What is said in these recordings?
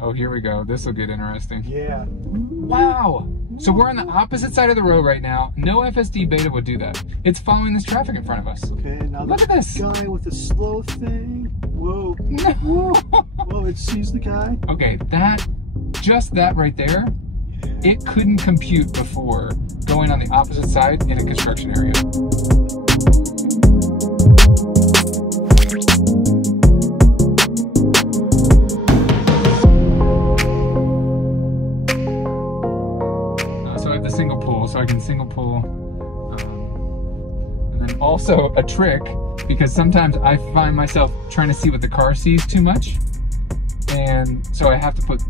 Oh, here we go. This will get interesting. Yeah. Wow. So we're on the opposite side of the road right now. No FSD Beta would do that. It's following this traffic in front of us. Okay, now look at this guy with the slow thing. Whoa. Whoa. Whoa, it sees the guy. Okay, just that right there, it couldn't compute before going on the opposite side in a construction area. So I have the single pull, so I can single pull. And then also a trick, because sometimes I find myself trying to see what the car sees too much. And so I have to put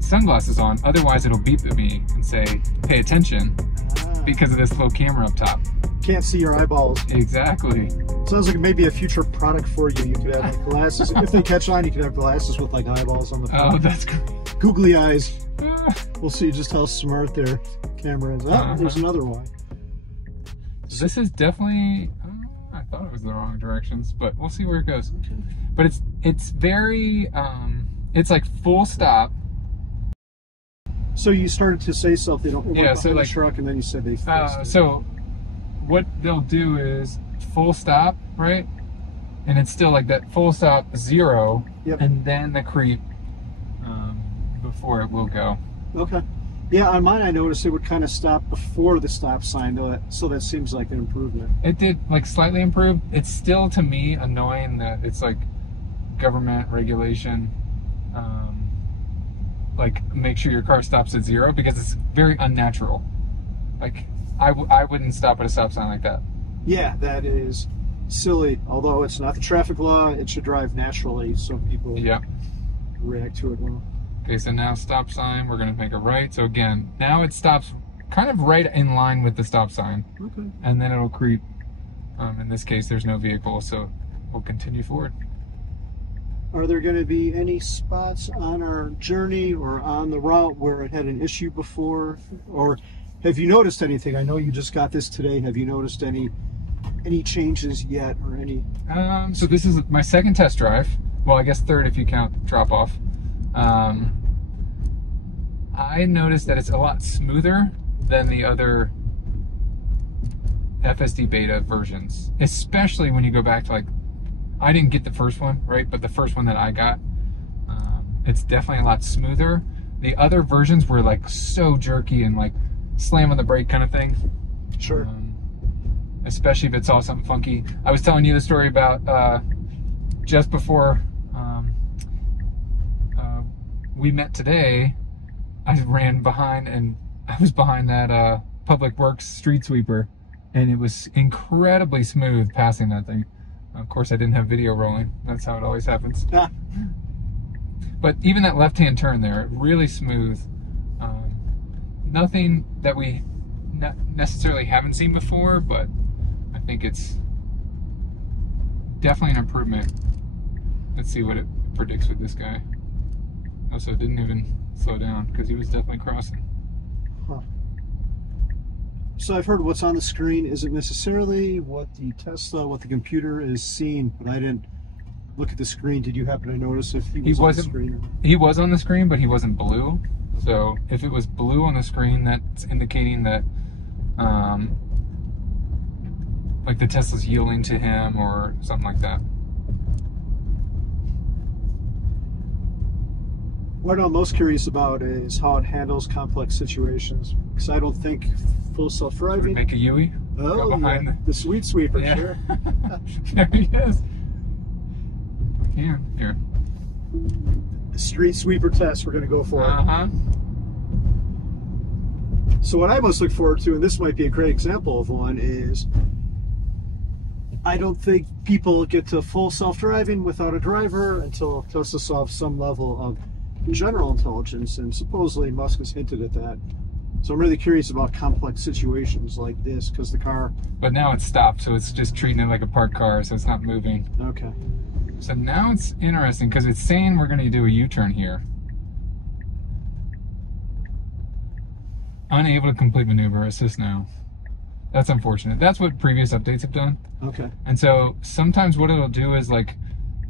sunglasses on, otherwise it'll beep at me and say, pay attention, because of this little camera up top. Can't see your eyeballs. Exactly. Sounds like maybe a future product for you. You could have like glasses. If they catch on, you could have glasses with like eyeballs on the front. Oh, that's great. Googly eyes. We'll see just how smart their camera is. Oh, there's another one. So this is definitely, I thought it was the wrong directions, but we'll see where it goes. Okay. But it's very, it's like full stop. So you started to say something. Yeah, so like the truck, and then you said they fixed it. So what they'll do is full stop, right? And it's still like that full stop 0, and then the creep before it will go. Okay. Yeah, on mine I noticed it would kind of stop before the stop sign, though. So that seems like an improvement. It did like slightly improve. It's still to me annoying that it's like government regulation. Like make sure your car stops at 0, because it's very unnatural. Like I wouldn't stop at a stop sign like that. Yeah, that is silly. Although it's not the traffic law, it should drive naturally, so people react to it well. Okay, so now stop sign, we're gonna make a right. So again, now it stops kind of right in line with the stop sign. Okay. And then it'll creep. In this case, there's no vehicle, so we'll continue forward. Are there going to be any spots on our journey or on the route where it had an issue before? Or have you noticed anything? I know you just got this today. Have you noticed any changes yet, or any? So this is my second test drive. Well, I guess third if you count drop off. I noticed that it's a lot smoother than the other FSD Beta versions, especially when you go back to like, I didn't get the first one, right? But the first one that I got, it's definitely a lot smoother. The other versions were like so jerky and like slam on the brake kind of thing. Sure. Especially if it saw something funky. I was telling you the story about just before we met today, I ran behind, and I was behind that Public Works street sweeper, and it was incredibly smooth passing that thing. Of course, I didn't have video rolling. That's how it always happens. But even that left-hand turn there, really smooth. Nothing that we necessarily haven't seen before, but I think it's definitely an improvement. Let's see what it predicts with this guy. Also, it didn't even slow down because he was definitely crossing. Huh. So I've heard what's on the screen isn't necessarily what the computer is seeing, but I didn't look at the screen. Did you happen to notice if he was on the screen? He was on the screen, but he wasn't blue. So if it was blue on the screen, that's indicating that like the Tesla's yielding to him or something like that. What I'm most curious about is how it handles complex situations. Because I don't think full self-driving. Make a Yui. Oh, yeah. The sweet sweeper, sure. There he is. We can. Here. The street sweeper test, we're going to go for it. So what I most look forward to, and this might be a great example of one, is I don't think people get to full self-driving without a driver until Tesla solves some level of general intelligence, and supposedly Musk has hinted at that. So I'm really curious about complex situations like this, because the car... But now it's stopped, so it's just treating it like a parked car, so it's not moving. Okay. So now it's interesting, because it's saying we're going to do a U-turn here. Unable to complete maneuver, assist now. That's unfortunate. That's what previous updates have done. Okay. And so sometimes what it'll do is like,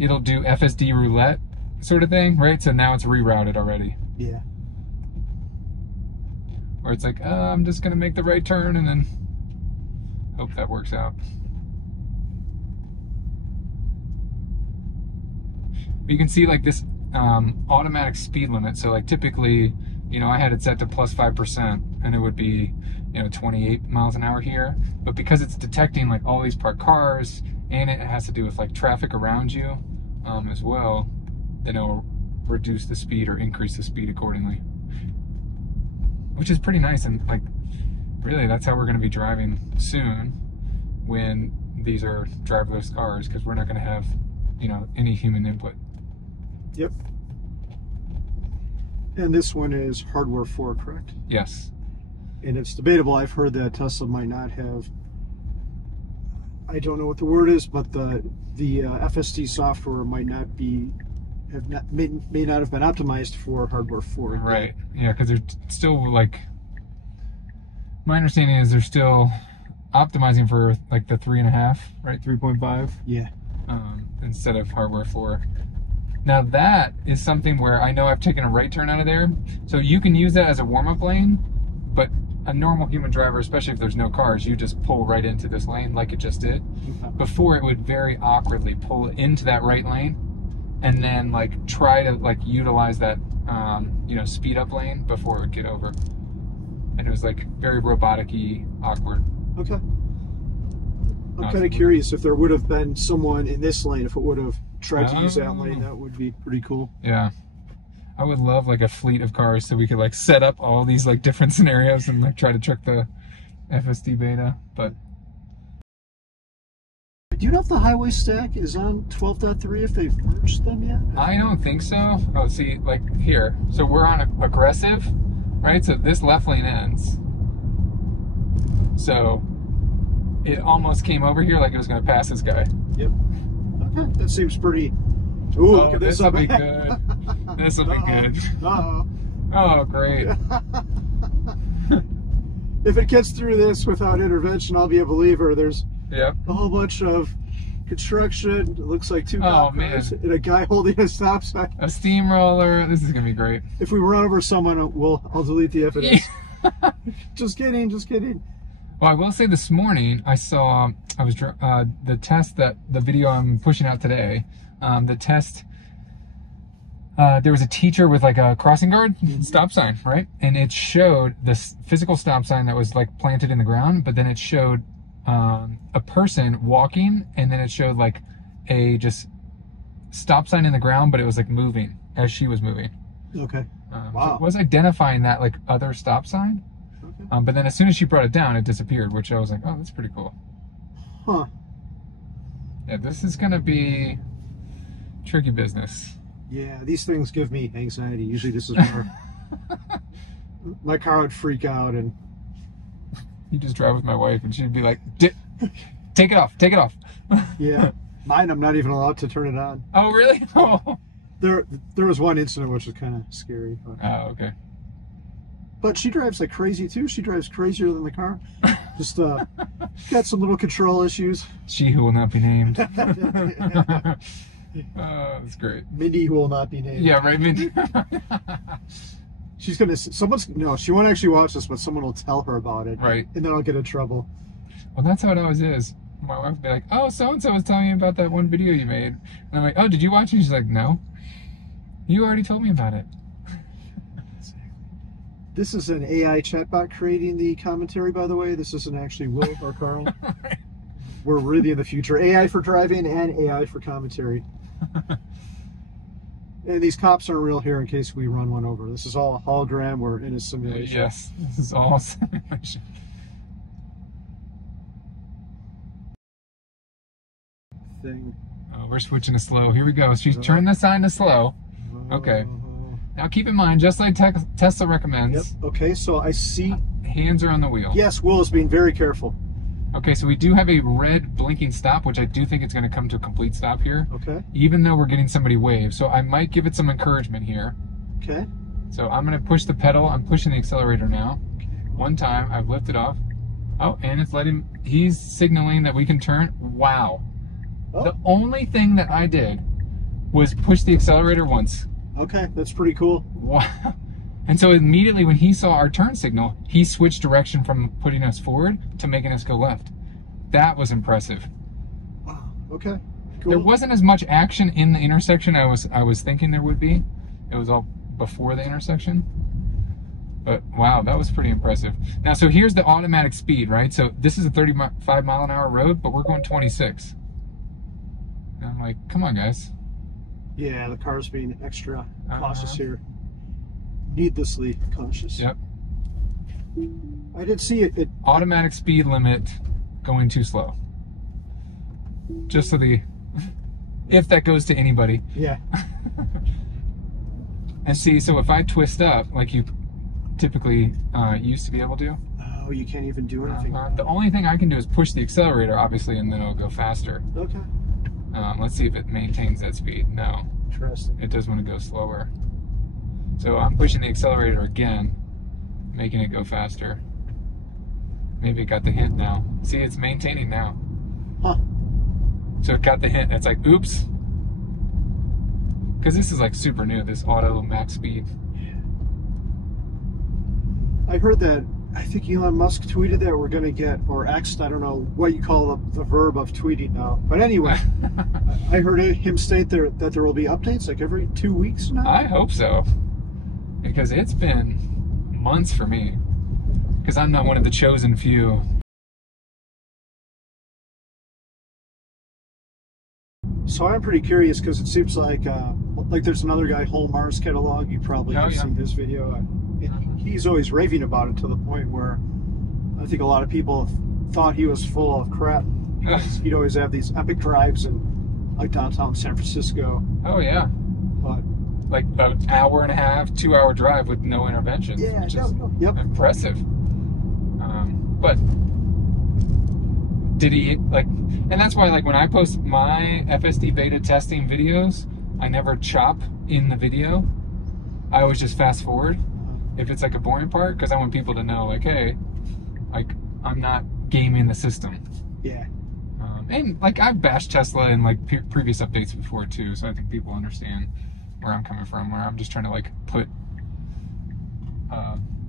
it'll do FSD roulette, sort of thing, right? So now it's rerouted already. Yeah. Or it's like, I'm just gonna make the right turn and then hope that works out. But you can see like this automatic speed limit. So like typically, you know, I had it set to plus 5% and it would be, you know, 28 miles an hour here. But because it's detecting like all these parked cars and it has to do with like traffic around you as well, then it'll reduce the speed or increase the speed accordingly. Which is pretty nice, and like really that's how we're going to be driving soon when these are driverless cars, because we're not going to have, you know, any human input. Yep. And this one is hardware 4, correct? Yes. And it's debatable. I've heard that Tesla might not have, I don't know what the word is, but the FSD software might not be, may not have been optimized for hardware 4. Right. Yeah, because they're still like, my understanding is they're still optimizing for like the 3.5, right? 3.5. Yeah. Instead of hardware 4. Now that is something where I know I've taken a right turn out of there, so you can use that as a warm-up lane, but a normal human driver, especially if there's no cars, you just pull right into this lane like it just did. Before, it would very awkwardly pull into that right lane and then like try to like utilize that you know, speed up lane before it would get over. And it was like very robotic-y, awkward. Okay. I'm kind of curious if there would have been someone in this lane, if it would have tried to use that lane. That would be pretty cool. Yeah. I would love like a fleet of cars so we could like set up all these like different scenarios and like try to trick the FSD Beta, but. Do you know if the highway stack is on 12.3, if they've merged them yet? I don't think so. Oh, see, like here. So we're on aggressive, right? So this left lane ends. So it almost came over here like it was going to pass this guy. Yep. Okay, that seems pretty. Ooh, oh, this will be good. This will be good. Uh-oh. Oh, great. If it gets through this without intervention, I'll be a believer. There's a whole bunch of construction. It looks like 2 cars and a guy holding a stop sign. A steamroller. This is going to be great. If we run over someone, I'll delete the evidence. Just kidding, just kidding. Well, I will say this morning, I saw, the test the video I'm pushing out today, the test, there was a teacher with like a crossing guard stop sign, right? And it showed this physical stop sign that was like planted in the ground, but then it showed a person walking, and then it showed like a just stop sign in the ground, but it was like moving as she was moving. Okay. Wow. So it was identifying that like other stop sign. But then as soon as she brought it down, it disappeared, which I was like, oh, that's pretty cool. Huh. Yeah, this is going to be tricky business. Yeah, these things give me anxiety. Usually this is where my car would freak out. And you just drive with my wife and she'd be like, take it off, take it off. Yeah, mine, I'm not even allowed to turn it on. Oh, really? Oh. There was one incident which was kind of scary. But... Oh, okay. But she drives like crazy too. She drives crazier than the car. Just got some little control issues. She who will not be named. Oh, that's great. Mindy who will not be named. Yeah, right, Mindy. She's gonna. She won't actually watch this, but someone will tell her about it. Right. And then I'll get in trouble. Well, that's how it always is. My wife will be like, "Oh, so and so was telling me about that one video you made," and I'm like, "Oh, did you watch it?" She's like, "No, you already told me about it." This is an AI chatbot creating the commentary, by the way. This isn't actually Will or Carl. We're really in the future. AI for driving and AI for commentary. And these cops aren't real here in case we run one over. This is all a hologram. We're in a simulation. Yes, this is all simulation. Oh, we're switching to slow. Here we go. She's turned the sign to slow. Okay. Now keep in mind, just like Tesla recommends. Yep. Okay, so I see. Hands are on the wheel. Yes, Will is being very careful. Okay, so we do have a red blinking stop, which I do think it's going to come to a complete stop here. Okay. Even though we're getting somebody wave. So I might give it some encouragement here. Okay. So I'm going to push the pedal. I'm pushing the accelerator now. Okay. One time, I've lifted off. Oh, and it's he's signaling that we can turn. Wow. Oh. The only thing that I did was push the accelerator once. Okay, that's pretty cool. Wow. And so immediately when he saw our turn signal, he switched direction from putting us forward to making us go left. That was impressive. Wow. Okay. Cool. There wasn't as much action in the intersection I was thinking there would be. It was all before the intersection. But wow, that was pretty impressive. Now, so here's the automatic speed, right? So this is a 35-mile-an-hour road, but we're going 26. And I'm like, come on, guys. Yeah, the car's being extra cautious here. Needlessly cautious. Yep. I did see it. Automatic speed limit going too slow. Just so if that goes to anybody. Yeah. And see, so if I twist up, like you typically used to be able to. Oh, you can't even do anything. The only thing I can do is push the accelerator, obviously, and then it'll go faster. Okay. Let's see if it maintains that speed. No. Interesting. It does want to go slower. So I'm pushing the accelerator again, making it go faster. Maybe it got the hint now. See, it's maintaining now. Huh. So it got the hint. It's like, oops. Because this is like super new, this auto max speed. I heard that, I think Elon Musk tweeted that we're going to get, or X, I don't know what you call the verb of tweeting now. But anyway, I heard him state that there will be updates like every 2 weeks now. I hope so. Because it's been months for me. Because I'm not one of the chosen few. So I'm pretty curious because it seems like there's another guy, Whole Mars Catalog. You probably have seen this video. And he's always raving about it to the point where I think a lot of people thought he was full of crap. He'd always have these epic drives in like downtown San Francisco. Oh yeah. But like an hour and a half, 2-hour drive with no interventions. Yeah, which is yep. impressive. But did he and that's why when I post my FSD Beta testing videos, I never chop in the video. I always just fast forward if it's like a boring part, because I want people to know hey, I'm not gaming the system. Yeah. And I've bashed Tesla in previous updates before too, so I think people understand where I'm coming from, where I'm just trying to put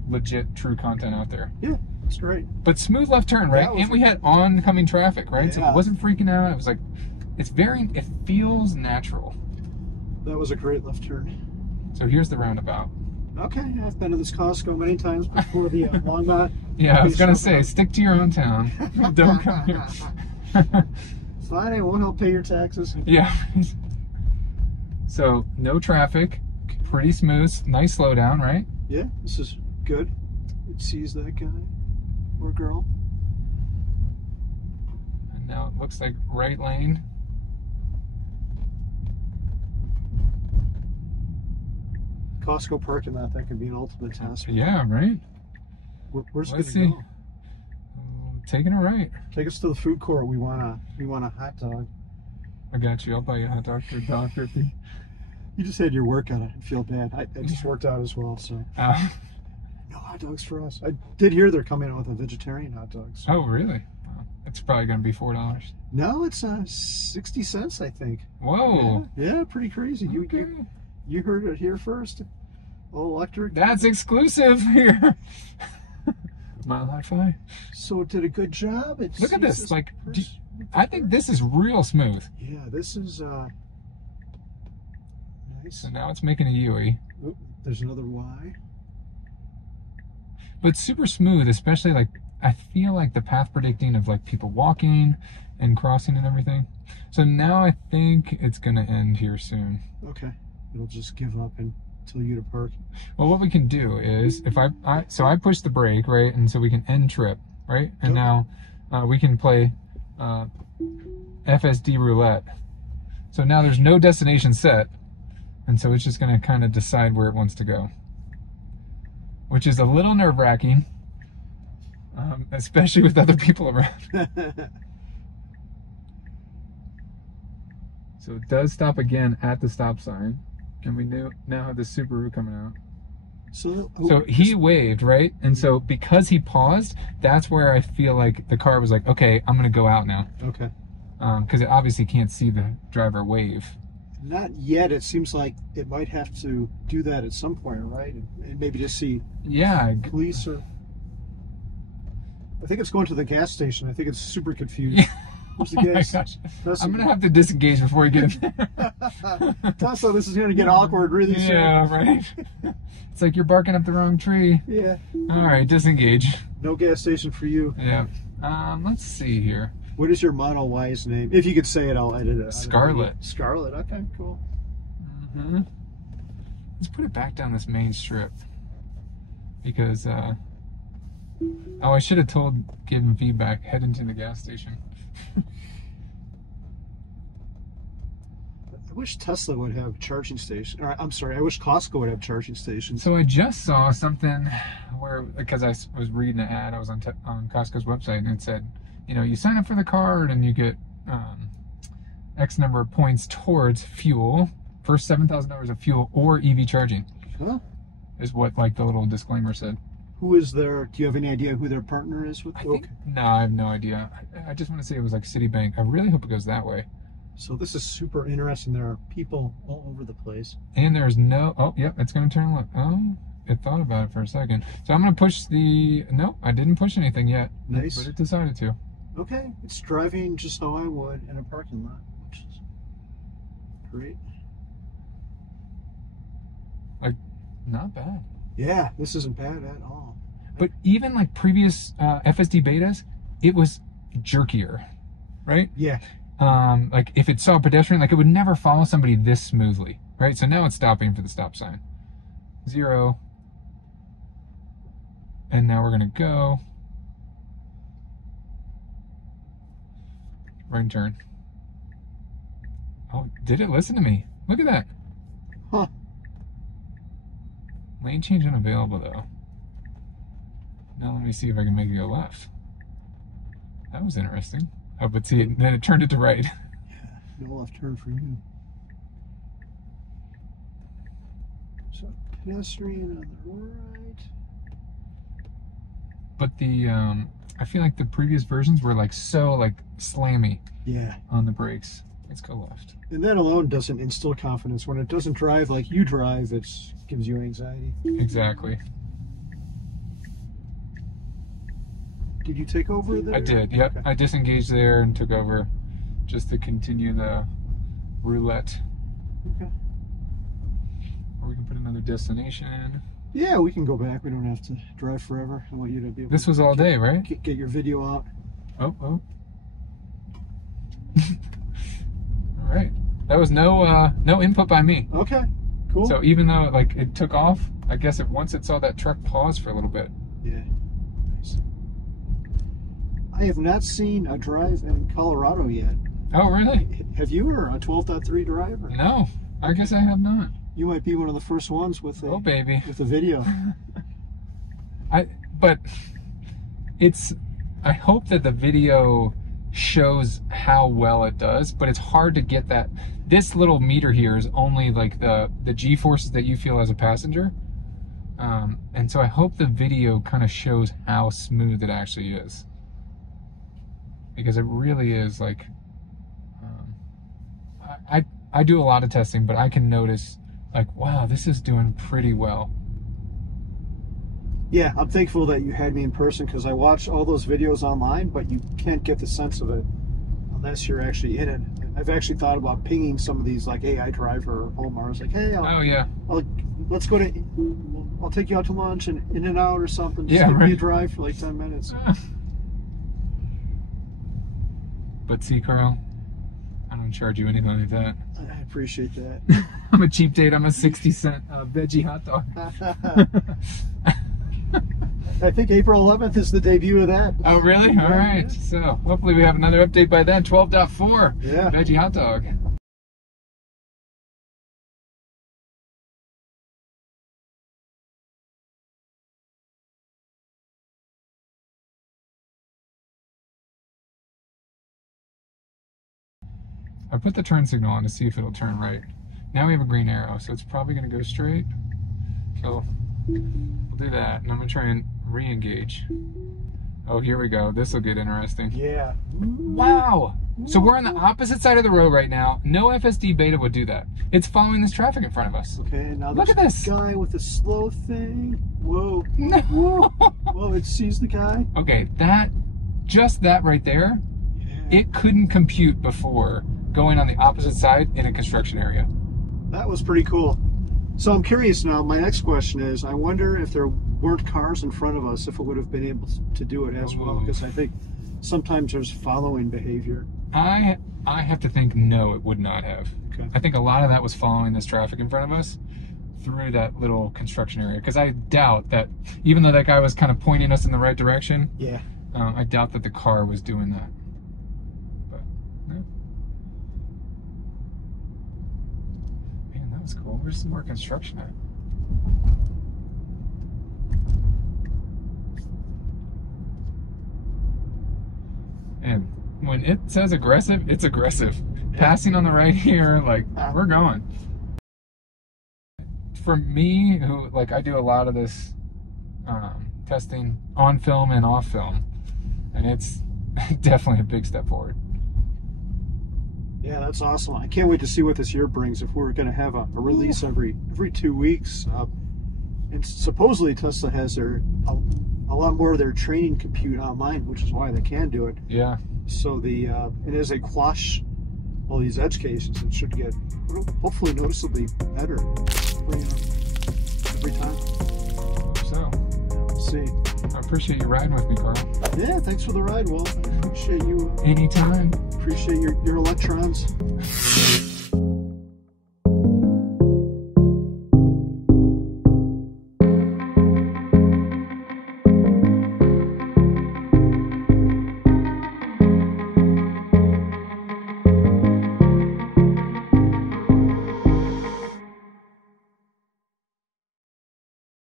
legit true content out there. Yeah, that's great. But smooth left turn, right? And we had oncoming traffic, right? Yeah. So it wasn't freaking out. It was it feels natural. That was a great left turn. So here's the roundabout. Okay, I've been to this Costco many times before the Longmont. Yeah, I was gonna say, stick to your own town. Don't come here. Fine, I won't help pay your taxes. Yeah. So no traffic, pretty smooth, nice slowdown, right? Yeah, this is good. It sees that guy or girl. And now it looks like right lane. Costco Parking Lot, that could be an ultimate test. Yeah, right? Where's Let's gonna see. go? Taking it right. Take us to the food court. We want a hot dog. I got you. I'll buy you a hot dog for $1.50. You just had your workout. I feel bad. I just worked out as well, so no hot dogs for us. I did hear they're coming out with a vegetarian hot dog. So. Oh, really? Well, it's probably going to be $4. No, it's 60 cents, I think. Whoa. Yeah, pretty crazy. Okay. You heard it here first. All electric. That's exclusive here. Mile High Fi. So it did a good job. Look at this. I think this is real smooth. Yeah, this is nice. So now it's making a UE. Oh, there's another Y. But super smooth, especially I feel like the path predicting of people walking and crossing and everything. So now I think it's gonna end here soon. Okay. It'll just give up until you depart. Well, what we can do is if I push the brake, right, and so we can end trip, right, and now we can play FSD roulette. So now there's no destination set, and so it's just going to kind of decide where it wants to go, which is a little nerve-wracking, especially with other people around. So it does stop again at the stop sign, and we now have the Subaru coming out. So he waved, right? And so because he paused, that's where I feel like the car was okay, I'm gonna go out now. Okay. Because it obviously can't see the driver wave. Not yet. It seems like it might have to do that at some point, right? And maybe just see police or... I think it's going to the gas station. I think it's super confused. Where's the gas? My gosh. I'm going to have to disengage before we get in there. Tesla, this is going to get awkward really soon. Yeah, right. It's like you're barking up the wrong tree. Yeah. All right, disengage. No gas station for you. Yeah. Let's see here. What is your Model Y's name? If you could say it, I'll edit it. Scarlet. Scarlet. Okay, cool. Mm-hmm. Let's put it back down this main strip. Because, oh, I should have given feedback, head into the gas station. I wish Tesla would have charging stations. Or, I'm sorry, I wish Costco would have charging stations. So I just saw something where, because I was reading an ad, I was on Costco's website, and it said, you know, you sign up for the card and you get X number of points towards fuel, first $7,000 of fuel or EV charging. Huh? Is what like the little disclaimer said. Who is their, do you have any idea who their partner is with? No, I have no idea. I just want to say it was like Citibank. I really hope it goes that way. So this is super interesting. There are people all over the place. And there's no, oh, yep, it's going to turn left. Oh, it thought about it for a second. So I'm going to push no, I didn't push anything yet. Nice. But it decided to. Okay, it's driving just how I would in a parking lot, which is great. Like, not bad. Yeah, this isn't bad at all. But even like previous FSD betas, it was jerkier, right? Yeah. Like if it saw a pedestrian, like it would never follow somebody this smoothly, right? So now it's stopping for the stop sign. 0. And now we're gonna go. Right turn. Oh, did it listen to me? Look at that. Huh. Lane change unavailable though. Now let me see if I can make it go left. That was interesting. Oh, but see, then it turned it to right. Yeah, no left turn for you. So pedestrian on the right. But the I feel like the previous versions were like so like slammy. Yeah. On the brakes. Let's go left. And that alone doesn't instill confidence. When it doesn't drive like you drive, it gives you anxiety. Exactly. Did you take over there? I did, yep. Okay. I disengaged there and took over just to continue the roulette. Okay. Or we can put another destination. Yeah, we can go back. We don't have to drive forever. I want you to be able This was all day, right? Get your video out. Oh. All right. That was no input by me. Okay, cool. So even though like it took off, I guess once it saw that truck pause for a little bit. Yeah. Nice. I have not seen a drive in Colorado yet. Oh, really? Have you, or a 12.3 driver? No, I guess I have not. You might be one of the first ones with a, baby. With a video. But I hope that the video shows how well it does, but it's hard to get that. This little meter here is only like the G-forces that you feel as a passenger. And so I hope the video kind of shows how smooth it actually is. Because it really is like, I do a lot of testing, but I can notice like, wow, this is doing pretty well. Yeah, I'm thankful that you had me in person because I watched all those videos online, but you can't get the sense of it unless you're actually in it. I've actually thought about pinging some of these like AI Driver or Omar. I was like, hey, let's go to, I'll take you out to lunch and in and out or something. Just give me a drive for like 10 minutes. But see, Carl, I don't charge you anything like that. I appreciate that. I'm a cheap date. I'm a 60-cent veggie hot dog. I think April 11th is the debut of that. Oh, really? All right. So hopefully we have another update by then. 12.4. Yeah. Veggie hot dog. I put the turn signal on to see if it'll turn right. Now we have a green arrow, so it's probably going to go straight. So we'll do that, and I'm going to try and re-engage. Oh, here we go. This will get interesting. Yeah. Wow! So we're on the opposite side of the road right now. No FSD Beta would do that. It's following this traffic in front of us. Okay, now look there's at this guy with the slow thing. Whoa. No. Whoa. Whoa, it sees the guy. Okay, just that right there, Yeah. it couldn't compute before going on the opposite side in a construction area. That was pretty cool. So I'm curious now, my next question is, I wonder if there weren't cars in front of us, if it would have been able to do it as well, because I think sometimes there's following behavior. I have to think no, it would not have. Okay. I think a lot of that was following this traffic in front of us through that little construction area, because I doubt that, even though that guy was kind of pointing us in the right direction, Yeah. I doubt that the car was doing that. But, no. Man, that was cool. Where's some more construction at? And when it says aggressive, it's aggressive. Passing on the right here, like, we're going. For me, who, like, I do a lot of this testing on film and off film, and it's definitely a big step forward. Yeah, that's awesome. I can't wait to see what this year brings. If we're going to have a release every 2 weeks, and supposedly Tesla has a lot more of their training compute online, which is why they can do it. Yeah. So and as they quash all these edge cases, it should get hopefully noticeably better every time. So, We'll see. I appreciate you riding with me, Carl. Yeah, thanks for the ride, Will. I appreciate you. Anytime. Appreciate your electrons.